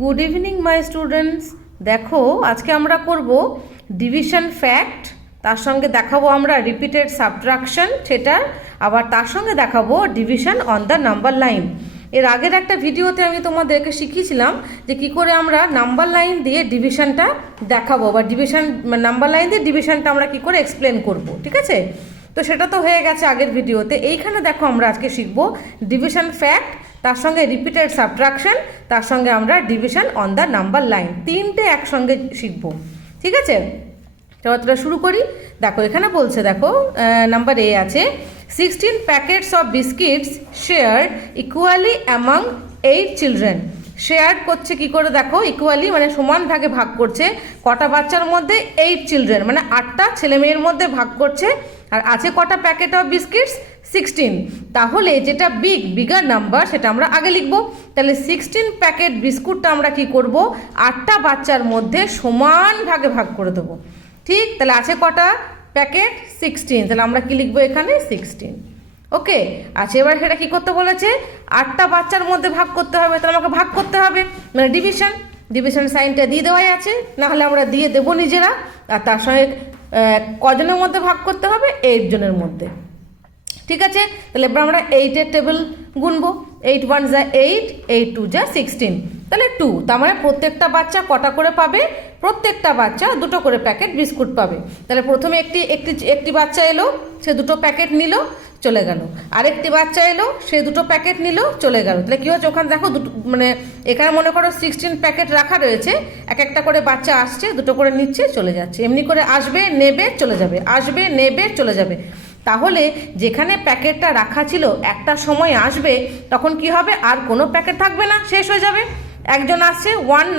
Good evening my students. দেখো আজকে আমরা করব ডিভিশন ফ্যাক্ট, তার সঙ্গে দেখাবো আমরা রিপিটেড সাবট্রাকশন সেটা, আবার তার সঙ্গে দেখাবো division on the number line. এর আগের একটা ভিডিওতে আমি তোমাদেরকে শিখিয়েছিলাম যে কি করে আমরা নাম্বার লাইন দিয়ে ডিভিশনটা দেখাবো, বা ডিভিশন নাম্বার লাইন দিয়ে ডিভিশনটা আমরা কি করে এক্সপ্লেন করব, ঠিক আছে? তো সেটা তো হয়ে গেছে আগের ভিডিওতে। এইখানে দেখো আমরা আজকে শিখবো ডিভিশন ফ্যাক্ট, তার সঙ্গে রিপিটেড সাবট্রাকশন, তার সঙ্গে আমরা division on the number line, তিনটে একসঙ্গে শিখবো, ঠিক আছে? চলো শুরু করি। দেখো এখানে বলছে, দেখো নাম্বার এ আছে 16 packets of biscuits share equally among 8 children. Share করছে কি করে, দেখো ইকুয়ালি মানে সমান ভাগে ভাগ করছে, কটা বাচ্চার মধ্যে? 8 চিলড্রেন, মানে 8টা ছেলে মেয়ের মধ্যে ভাগ করছে। আর আছে কটা প্যাকেট অফ বিস্কিটস? 16। তাহলে যেটা বিগার নাম্বার সেটা আমরা আগে লিখবো। তাহলে 16 প্যাকেট বিস্কুটটা আমরা কি করব, 8টা বাচ্চার মধ্যে সমান ভাগে ভাগ করে দেবো, ঠিক? তাহলে আছে কটা প্যাকেট? 16। তাহলে আমরা কি লিখবো এখানে? 16। ওকে, আচ্ছা এবার সেটা কি করতে বলেছে? 8টা বাচ্চার মধ্যে ভাগ করতে হবে, তাহলে আমাকে ভাগ করতে হবে, মানে ডিভিশন সাইনটা দিয়ে দেওয়াই আছে, নাহলে আমরা দিয়ে দেবো নিজেরা। আর তার সঙ্গে কজনের মধ্যে ভাগ করতে হবে? 8 জনের মধ্যে, ঠিক আছে? তাহলে এবার আমরা 8-এর টেবিল গুনবো। 8 1 যা 8, 8 2 যা 16, তাহলে 2। তার মানে প্রত্যেকটা বাচ্চা কটা করে পাবে? প্রত্যেকটা বাচ্চা দুটো করে প্যাকেট বিস্কুট পাবে। তাহলে প্রথমে একটি বাচ্চা এলো, সে দুটো প্যাকেট নিল, চলে গেল। আরেকটি বাচ্চা এলো, সে দুটো প্যাকেট নিল, চলে গেল। তাহলে কী হচ্ছে, ওখানে দেখো দুটো, মানে এখানে মনে করো 16 প্যাকেট রাখা রয়েছে, এক একটা করে বাচ্চা আসছে, দুটো করে নিচ্ছে, চলে যাচ্ছে, এমনি করে আসবে, নেবে, চলে যাবে, আসবে, নেবে, চলে যাবে। তাহলে যেখানে প্যাকেটটা রাখা ছিল একটা সময় আসবে, তখন কি হবে? আর কোনো প্যাকেট থাকবে না, শেষ হয়ে যাবে। একজন আসছে,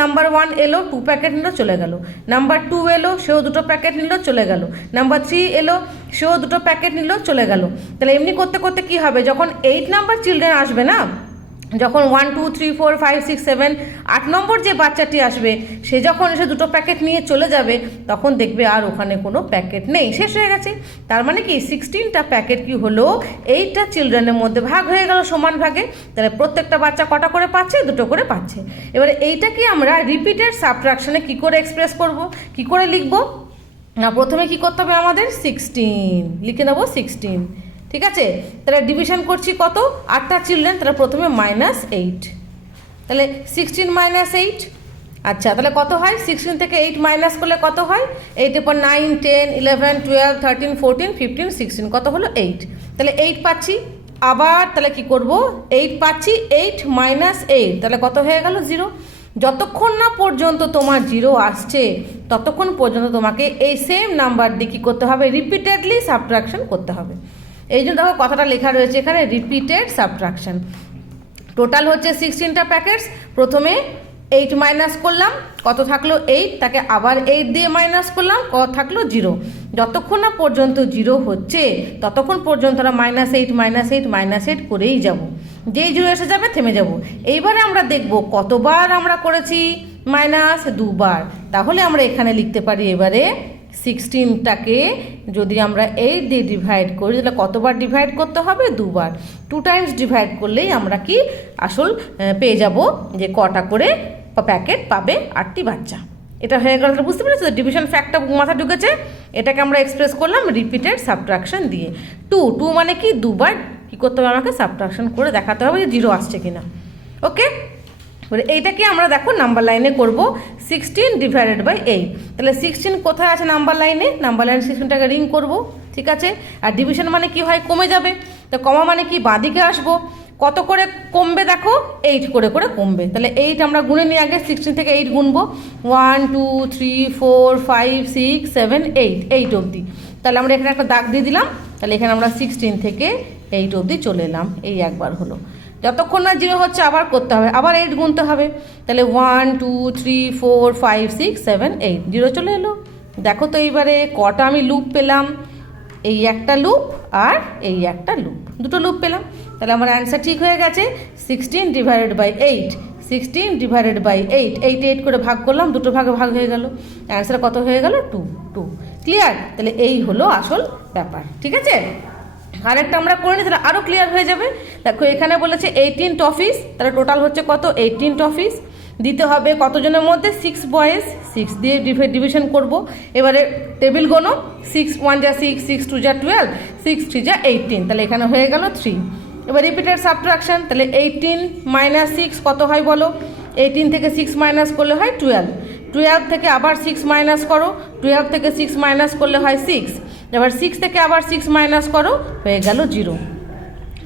নাম্বার 1 এলো, 2 প্যাকেট নিল, চলে গেল। নাম্বার 2 এলো, সেও দুটো প্যাকেট নিল, চলে গেল। নাম্বার 3 এলো, সেও দুটো প্যাকেট নিল, চলে গেল। তাহলে এমনি করতে করতে কি হবে, যখন 8 নাম্বার চিলড্রেন আসবে না, যখন 1 2 3 4 5 6 7 8 নম্বর যে বাচ্চাটি আসবে, সে যখন এসে দুটো প্যাকেট নিয়ে চলে যাবে, তখন দেখবে আর ওখানে কোনো প্যাকেট নেই, শেষ হয়ে গেছে। তার মানে কি 16টা প্যাকেট কি হলো, 8টা চিলড্রেনের মধ্যে ভাগ হয়ে গেল সমান ভাগে। তাহলে প্রত্যেকটা বাচ্চা কটা করে পাচ্ছে? দুটো করে পাচ্ছে। এবারে এইটাকে আমরা রিপিটেড সাবট্রাকশনে কি করে এক্সপ্রেস করব, কি করে লিখব না? প্রথমে কি করতে হবে আমাদের? 16 লিখে নেবো, 16, ঠিক আছে? তাহলে ডিভিশন করছি কত? 8টা চিলড্রেন, তাহলে প্রথমে -8, তাহলে 16 - 8। আচ্ছা তাহলে কত হয়? 16 থেকে 8 মাইনাস করলে কত হয়? 8-এর পর 9 10 11 12 13 14 15 16, কত হলো? 8। তাহলে 8 পাচ্ছি। আবার তাহলে কি করব? 8 পাচ্ছি, 8 - 8, তাহলে কত হয়ে গেল? 0। যতক্ষণ না পর্যন্ত তোমার 0 আসছে, ততক্ষণ পর্যন্ত তোমাকে এই সেম নাম্বার দিয়ে কী করতে হবে? রিপিটেডলি সাবট্রাকশন করতে হবে। এই জন্য দেখো কথাটা লেখা রয়েছে এখানে, রিপিটেড সাবট্রাকশন। টোটাল হচ্ছে 16টা প্যাকেটস, প্রথমে 8 মাইনাস করলাম, কত থাকলো? 8, তাকে আবার 8 দিয়ে মাইনাস করলাম, কত থাকলো? 0। যতক্ষণ না পর্যন্ত 0 হচ্ছে, ততক্ষণ পর্যন্ত আমরা -8 - 8 করেই যাব। যেই 0 এসে যাবে থেমে যাব। এইবারে আমরা দেখব কতবার আমরা করেছি মাইনাস, 2বার। তাহলে আমরা এখানে লিখতে পারি এবারে 16টাকে যদি আমরা 8 দিয়ে ডিভাইড করি, তাহলে কতবার ডিভাইড করতে হবে? 2বার। 2 টাইমস ডিভাইড করলেই আমরা কি আসল পেয়ে যাব যে কটা করে প্যাকেট পাবে 8টি বাচ্চা। এটা হয়ে গেল, বুঝতে পেরেছো? ডিভিশন ফ্যাক্টটা মাথা ঢুকেছে। এটাকে আমরা এক্সপ্রেস করলাম রিপিটেড সাবট্রাকশন দিয়ে। 2 মানে কি? 2বার কী করতে হবে? আমাকে সাবট্রাকশন করে দেখাতে হবে যে 0 আসছে কিনা। ওকে, এইটাকে আমরা দেখো নাম্বার লাইনে করব, 16 ডিভাইডেড বাই 8। তাহলে 16 কোথায় আছে নাম্বার লাইনে? নাম্বার লাইনে 16টাকে রিং করব, ঠিক আছে? আর ডিভিশন মানে কি হয়? কমে যাবে। তো কমা মানে কি? বাঁদিকে আসবো। কত করে কমবে? দেখো 8 করে করে কমবে। তাহলে 8 আমরা গুনে নিই আগে, 16 থেকে 8 গুনবো, 1 2 3 4 5 6 7 8 অবধি। তাহলে আমরা এখানে একটা দাগ দিয়ে দিলাম। তাহলে এখানে আমরা 16 থেকে 8 অবধি চলে এলাম। এই একবার হলো। যতক্ষণ না 0 হচ্ছে আবার করতে হবে, আবার 8 গুনতে হবে। তাহলে 1 2 3 4 5 6 7 8, 0 চলে এলো। দেখো তো এইবারে কটা আমি লুপ পেলাম? এই একটা লুপ আর এই একটা লুপ, দুটো লুপ পেলাম। তাহলে আমার অ্যান্সার ঠিক হয়ে গেছে, 16 ডিভাইডেড বাই 8। 16 ডিভাইডেড বাই 8, 8 করে ভাগ করলাম, দুটো ভাগে ভাগ হয়ে গেল। অ্যান্সার কত হয়ে গেল? 2। ক্লিয়ার? তাহলে এই হলো আসল ব্যাপার, ঠিক আছে? আরেকটা আমরা করে নিই, তাহলে আরও ক্লিয়ার হয়ে যাবে। দেখো এখানে বলেছে 18 টফিস, তাহলে টোটাল হচ্ছে কত? 18 টফিস। দিতে হবে কতজনের মধ্যে 6 বয়েজ, 6 দিয়ে ডিভিশন করব। এবারে টেবিল গোনো, 6 1 যা 6, 6 2 যা 12, 6 3 যা 18, তাহলে এখানে হয়ে গেল 3। এবার রিপিটেড সাবট্রাকশন, তাহলে 18 মাইনাস 6 কত হয় বলো? 18 থেকে 6 মাইনাস করলে হয় 12, 12 থেকে আবার 6 মাইনাস করো, 12 থেকে 6 মাইনাস করলে হয় 6, এবার 6 থেকে আবার 6 মাইনাস করো, হয়ে গেল 0,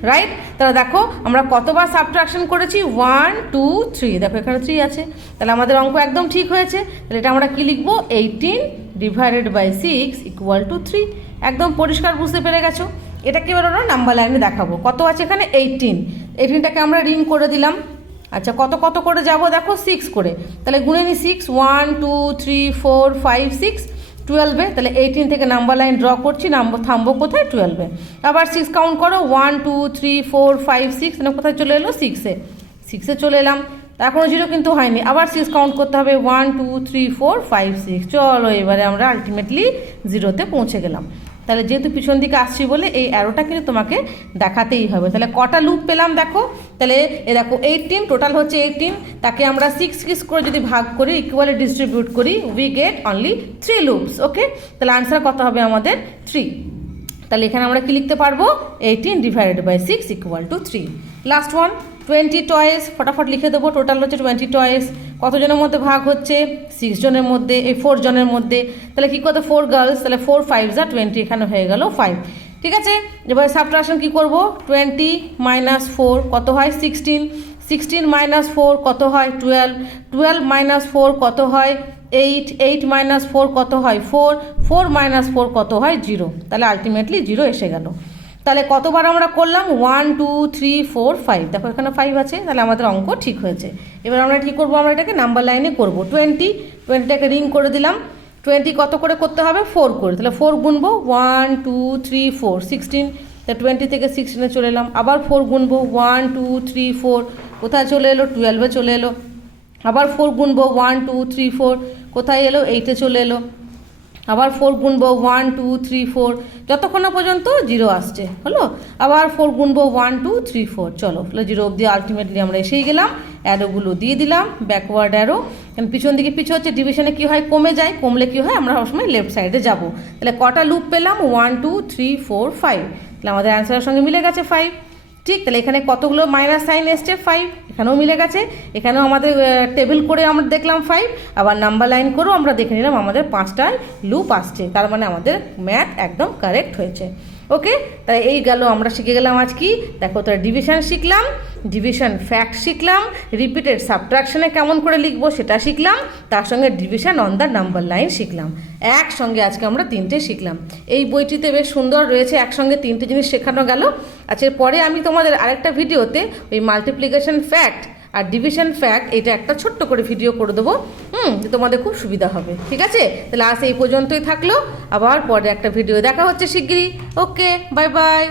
রাইট? তাহলে দেখো আমরা কতবার সাবট্রাকশন করেছি, 1 2 3, দেখো এখানে 3 আছে, তাহলে আমাদের অঙ্ক একদম ঠিক হয়েছে। তাহলে এটা আমরা কি লিখবো, 18 ডিভাইডেড বাই 6 ইকুয়াল টু 3। একদম পরিষ্কার বুঝতে পেরে গেছো। এটা কি বলো না, নাম্বার লাইনে দেখাবো। কত আছে এখানে, 18, 18টাকে আমরা রিং করে দিলাম। আচ্ছা কত কত করে যাব দেখো, 6 করে, তাহলে গুনে নি 6 1 2 3 4 5 6 12-এ, তাহলে 18 থেকে নাম্বার লাইন ড্র করছি, থামবো কোথায়, 12-এ। আবার 6 কাউন্ট করো, 1 2 3 4 5 6, মানে কোথায় চলে এলো, 6-এ চলে এলাম। এখনও 0 কিন্তু হয়নি, আবার 6 কাউন্ট করতে হবে, 1 2 3 4 5 6, চলো এবারে আমরা আলটিমেটলি 0-তে পৌঁছে গেলাম। তাহলে যেহেতু পিছন দিকে আসছি বলে এই অ্যারোটা কিন্তু তোমাকে দেখাতেই হবে। তাহলে কটা লুপ পেলাম দেখো, তাহলে এ দেখো 18, টোটাল হচ্ছে 18, তাকে আমরা 6 করে যদি ভাগ করি, ইকুয়ালি ডিস্ট্রিবিউট করি, উই গেট অনলি 3 লুপস। ওকে, তাহলে আনসার কত হবে আমাদের, 3। তাহলে এখানে আমরা কি লিখতে পারবো, 18 divided by 6 equal to 3। Last one, 20 toys, ফটাফট লিখে দেবো। টোটাল হচ্ছে 20 টয়েস, কতজনের মধ্যে ভাগ হচ্ছে, 6 জনের মধ্যে, এই 4 জনের মধ্যে। তাহলে কী করতে, 4 গার্লস, তাহলে 4 5 যা 20, এখানে হয়ে গেল 5। ঠিক আছে, এবার সাবট্রাকশন কী করবো, 20 মাইনাস 4 কত হয়, 16, 16 মাইনাস 4 কত হয়, 12, 12 মাইনাস 4 কত হয়, 8, 8 মাইনাস 4 কত হয়, 4, 4 মাইনাস 4 কত হয়, 0, তাহলে আলটিমেটলি 0 এসে গেল। তাহলে কতবার আমরা করলাম, 1 2 3 4 5, দেখো এখানে 5 আছে, তাহলে আমাদের অঙ্ক ঠিক হয়েছে। এবার আমরা কী করবো, আমরা এটাকে নাম্বার লাইনে করব। 20টাকে রিং করে দিলাম, 20 কত করে করতে হবে, 4 করে, তাহলে 4 গুনবো, 1 2 3 4 16, তাহলে 20 থেকে 16-এ চলে এলাম। আবার 4 গুনবো, 1 2 3 4, কোথায় চলে এলো, 12-এ চলে এলো। আবার 4 গুনবো, 1 2 3 4, কোথায় এলো, 8-এ চলে এলো। আবার 4 গুনবো, 1 2 3 4, যতক্ষণ না পর্যন্ত 0 আসছে, হলো। আবার 4 গুনবো, 1 2 3 4, চলো, তাহলে 0 অবধি আলটিমেটলি আমরা এসেই গেলাম। অ্যারোগুলো দিয়ে দিলাম, ব্যাকওয়ার্ড অ্যারো, কারণ পিছন দিকে পিছু হচ্ছে, ডিভিশনে কী হয়, কমে যায়, কমলে কী হয়, আমরা সবসময় লেফট সাইডে যাব। তাহলে কটা লুপ পেলাম, 1 2 3 4 5, তাহলে আমাদের অ্যান্সারের সঙ্গে মিলে গেছে 5। ঠিক, তাহলে এখানে কতগুলো মাইনাস সাইন এসছে, 5, এখানেও মিলে গেছে। এখানেও আমাদের টেবিল করে আমরা দেখলাম 5, আবার নাম্বার লাইন করেও আমরা দেখে নিলাম আমাদের 5টায় লুপ আসছে, তার মানে আমাদের ম্যাথ একদম কারেক্ট হয়েছে। ওকে, তাই এই গেল, আমরা শিখে গেলাম আজ কি দেখো, তার ডিভিশন শিখলাম, ডিভিশন ফ্যাক্ট শিখলাম, রিপিটেড সাবট্রাকশনে কেমন করে লিখবো সেটা শিখলাম, তার সঙ্গে division on the number line শিখলাম। একসঙ্গে আজকে আমরা 3টে শিখলাম। এই বইটিতে বেশ সুন্দর রয়েছে, একসঙ্গে 3টে জিনিস শেখানো গেল। আচ্ছা, পরে আমি তোমাদের আরেকটা ভিডিওতে ওই মাল্টিপ্লিকেশন ফ্যাক্ট আর ডিভিশন ফ্যাক্ট, এটা একটা ছোট্ট করে ভিডিও করে দেবো, তোমাদের খুব সুবিধা হবে। ঠিক আছে, তাহলে আজ এই পর্যন্তই থাকলো, আবার পরে একটা ভিডিও দেখা হচ্ছে শিগগিরই। ওকে, বাই বাই।